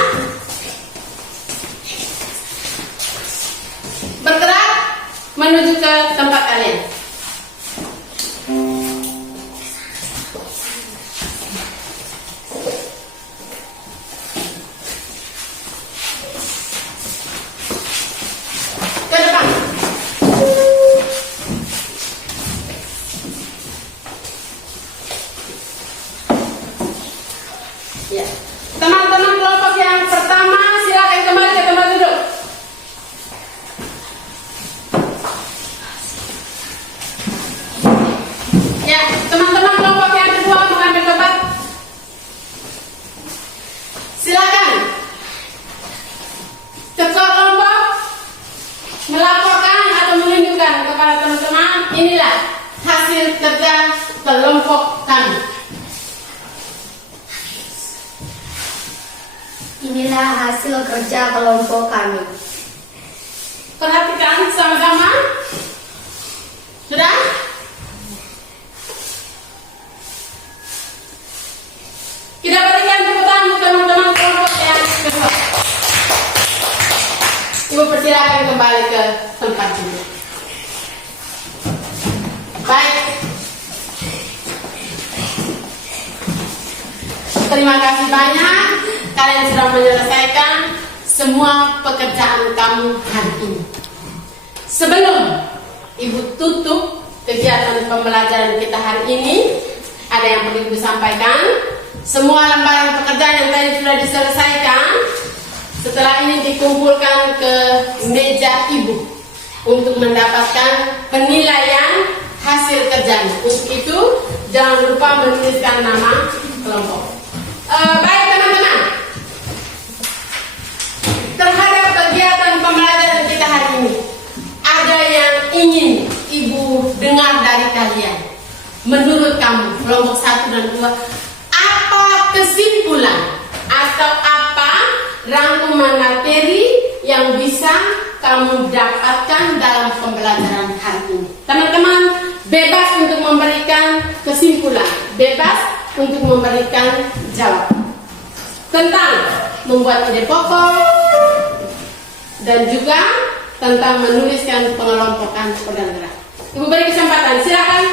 Bergerak menuju ke tempat kalian. Ke depan. Ya. Teman-teman kelompok yang pertama silakan kembali ke tempat duduk. Ya, teman-teman kelompok yang kedua mengambil tempat. Silakan. Ketua kelompok melaporkan atau menunjukkan kepada teman-teman inilah hasil kerja kelompok kami. Inilah hasil kerja kelompok kami. Perhatikan sama-sama. Sudah? Kita berikan tepuk tangan untuk teman-teman kelompok yang kedua. Ibu persilakan kembali ke tempat duduk. Baik. Terima kasih banyak. Kalian sudah menyelesaikan semua pekerjaan kamu hari ini. Sebelum Ibu tutup kegiatan pembelajaran kita hari ini, ada yang perlu Ibu sampaikan. Semua lembaran pekerjaan yang tadi sudah diselesaikan, setelah ini dikumpulkan ke meja Ibu untuk mendapatkan penilaian hasil kerjanya. Untuk itu, jangan lupa menuliskan nama kelompok. Baik teman-teman, terhadap kegiatan pembelajaran kita hari ini, ada yang ingin Ibu dengar dari kalian. Menurut kamu, kelompok 1 dan 2, apa kesimpulan atau apa rangkuman materi yang bisa kamu dapatkan dalam pembelajaran hari ini? Teman-teman bebas untuk memberikan kesimpulan, bebas untuk memberikan jawaban. tentang membuat ide pokok dan juga tentang menuliskan pengelompokan organ gerak. Ibu beri kesempatan, silakan.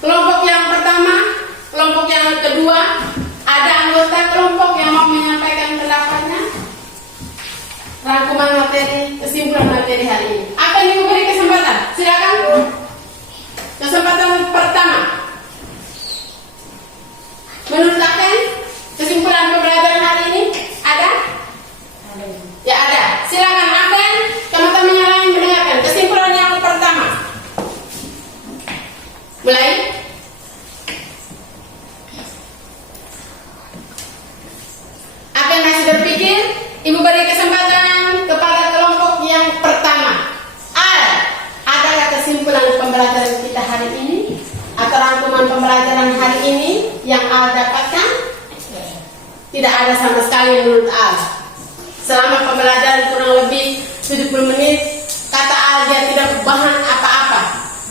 Kelompok yang pertama, kelompok yang kedua, ada anggota kelompok yang mau menyampaikan pendapatnya. Rangkuman materi, kesimpulan materi hari ini. Akan ibu beri kesempatan, silakan. Kesempatan pertama. Menurut Akan, kesimpulan pembelajaran hari ini ada? Ya ada. Silakan Akan, teman-teman yang lain mendengarkan. Kesimpulan yang pertama. Mulai. Akan masih berpikir? Ibu beri kesempatan kepada kelompok yang pertama. Adakah kesimpulan pembelajaran kita hari ini? Atau rangkuman pembelajaran hari ini yang Al dapatkan? Tidak ada sama sekali menurut Al. Selama pembelajaran kurang lebih 70 menit, kata Al dia tidak bahan apa-apa.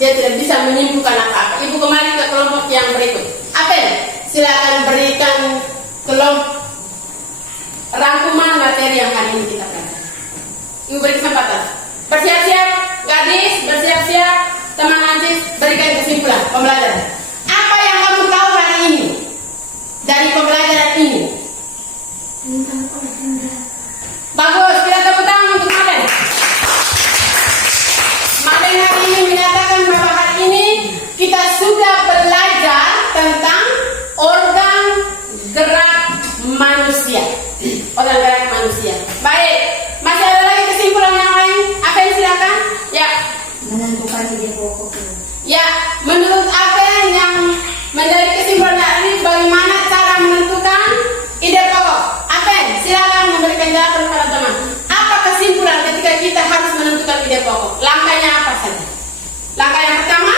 Dia tidak bisa menyimpulkan apa-apa. Ibu kembali ke kelompok yang berikut. Apel, silakan berikan kelompok rangkuman materi yang hari ini kita pelajari. Ibu beri kesempatan. Bersiap-siap, gadis, bersiap-siap, teman Aziz, berikan kesimpulan pembelajaran. Apa yang kamu tahu hari ini dari pembelajaran ini? Bagus, kita tepuk tangan untuk Maden. Maden hari ini menyatakan bahwa hari ini kita sudah belajar tentang organ gerak manusia. Organ gerak manusia. Baik, masih ada lagi kesimpulan yang lain? Apa yang silakan? Ya. Menentukan ide pokok. Ya, menurut apa yang menjadi kesimpulan hari ini, bagaimana cara menentukan ide pokok? Apa? Silakan memberikan jawaban kepada teman. Apa kesimpulan ketika kita harus menentukan ide pokok? Langkahnya apa saja? Langkah yang pertama,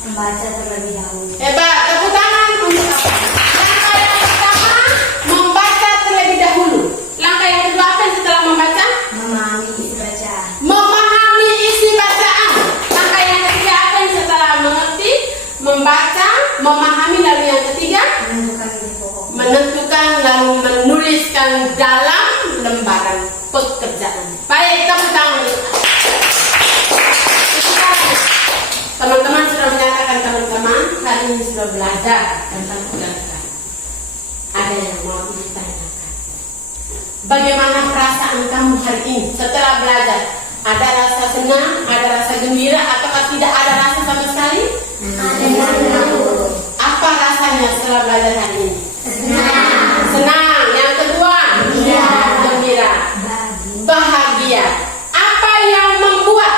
Membaca terlebih dahulu. hebat, tepuk tangan untuk apa? Langkah yang pertama, membaca terlebih dahulu. Langkah yang kedua apa setelah membaca? Memahami isi bacaan. Memahami isi bacaan. Langkah yang ketiga apa yang setelah mengerti, membaca, memahami, lalu yang ketiga Menentukan ide pokok. menentukan lalu menuliskan dalam lembaran pekerjaan. Baik, tepuk tangan. Teman-teman sudah menyatakan teman-teman hari ini sudah belajar tentang organ gerak. Ada yang mau ditanyakan? Bagaimana perasaan kamu hari ini setelah belajar? Ada rasa senang, ada rasa gembira, atau tidak ada rasa sama sekali? Apa rasanya setelah belajar hari ini? Senang. Yang kedua? Gembira. Bahagia. Apa yang membuat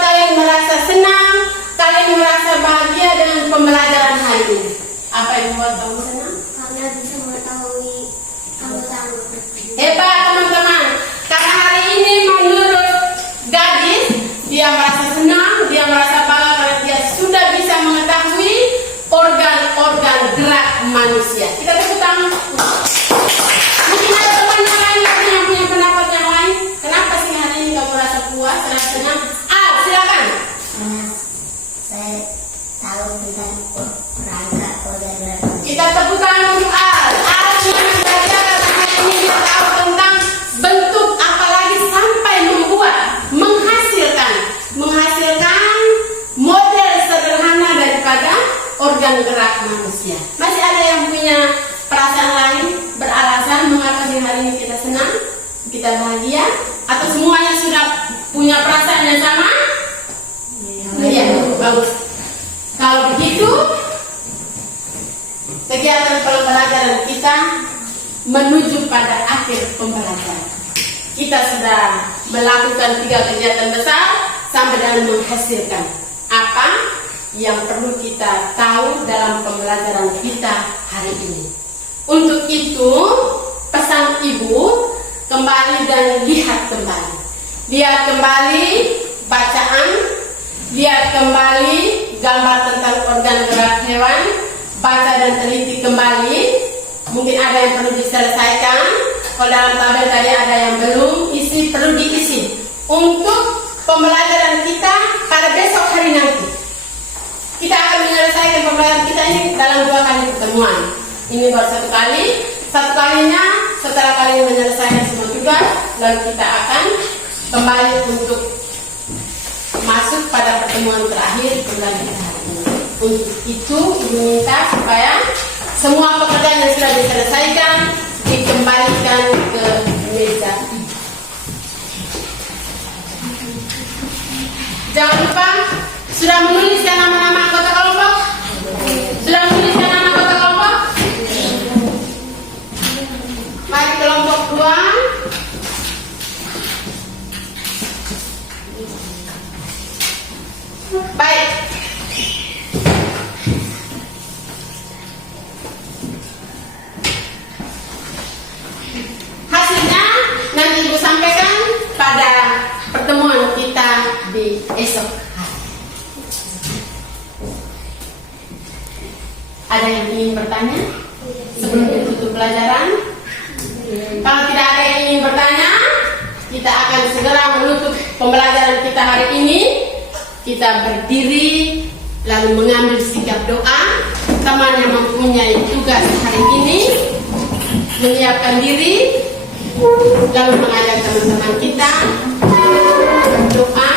kalian merasa senang, kalian merasa bahagia dengan pembelajaran hari ini? Apa yang membuat kamu senang? Karena bisa mengetahui anggota-anggota. Hebat teman-teman. Karena hari ini menurut gadis, dia merasa senang, dia merasa bangga karena dia sudah bisa mengetahui organ-organ gerak manusia. Kita tepuk tangan. Mungkin ada teman yang lain yang punya pendapat yang lain. Kenapa sih hari ini kamu merasa puas, merasa senang? Silakan. Saya tahu tentang perangkat organ gerak. Kita tepuk tangan untuk Al. Al cuma belajar karena hari ini dia tahu tentang bentuk, apalagi sampai membuat, menghasilkan model sederhana daripada organ gerak manusia. Masih ada yang punya perasaan lain, beralasan mengapa di hari ini kita senang, kita bahagia, atau semuanya sudah punya perasaan yang sama? Iya, bagus. Kalau begitu, kegiatan pembelajaran kita menuju pada akhir pembelajaran. Kita sudah melakukan 3 kegiatan besar sampai dengan menghasilkan apa yang perlu kita tahu dalam pembelajaran kita hari ini. Untuk itu, pesan ibu, kembali dan lihat kembali. Lihat kembali bacaan, lihat kembali gambar tentang organ gerak hewan, baca dan teliti kembali. Mungkin ada yang perlu diselesaikan. Kalau dalam tabel tadi ada yang belum isi, perlu diisi untuk pembelajaran kita pada besok hari nanti. Kita akan menyelesaikan pembelajaran kita ini dalam 2 kali pertemuan. Ini baru 1 kali. satu kalinya setelah kalian menyelesaikan semua tugas, lalu kita akan kembali untuk masuk pada pertemuan terakhir bulan kita hari ini. Untuk itu ibu minta supaya semua pekerjaan yang sudah diselesaikan dikembalikan ke meja. Jangan lupa sudah menuliskan nama-nama anggota kelompok. Sudah menuliskan nama anggota kelompok. Mari kelompok 2. Baik. Hasilnya nanti ibu sampaikan pada pertemuan kita di esok hari. Ada yang ingin bertanya sebelum ditutup pelajaran? Kalau tidak ada yang ingin bertanya, kita akan segera menutup pembelajaran kita hari ini. Kita berdiri lalu mengambil sikap doa. Teman yang mempunyai tugas hari ini menyiapkan diri, lalu mengajak teman-teman kita berdoa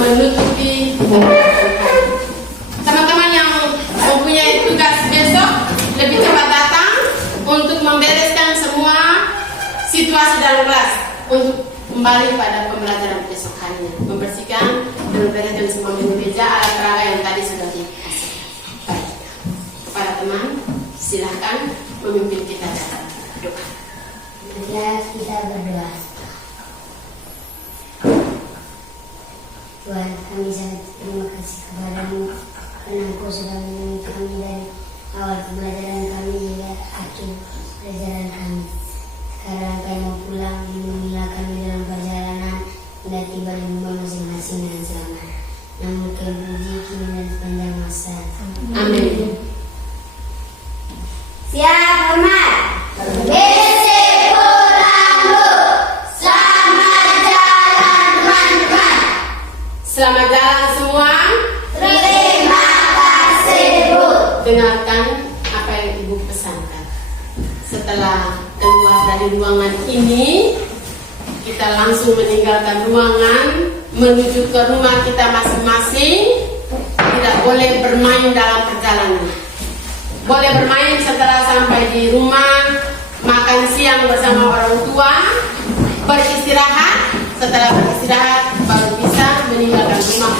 menutupi pembelajaran hari. Teman-teman yang mempunyai tugas besok lebih cepat datang untuk membereskan semua situasi dalam kelas untuk kembali pada pembelajaran besok harinya, membersihkan dan membereskan semua meja alat peraga yang tadi sudah dikasih. Baik, kepada teman silahkan memimpin kita dalam doa. Marilah kita berdoa. Tuhan, kami sangat terima kasih kepadamu karena Engkau sudah melindungi kami dari awal pembelajaran kami hingga akhir pelajaran kami. Sekarang kami mau pulang, lindungilah kami dalam perjalanan hingga tiba di rumah masing-masing dengan selamat. Namun kepuji kini dan sepanjang masa. Amin. Siap, hormat. BC pulang dulu. Selamat jalan teman-teman. Selamat jalan semua. Terima kasih, Bu. Dengarkan apa yang ibu pesankan. Setelah keluar dari ruangan ini, kita langsung meninggalkan ruangan menuju ke rumah kita masing-masing. Tidak boleh bermain dalam perjalanan. Boleh bermain setelah sampai di rumah, makan siang bersama orang tua, beristirahat. Setelah beristirahat baru bisa meninggalkan rumah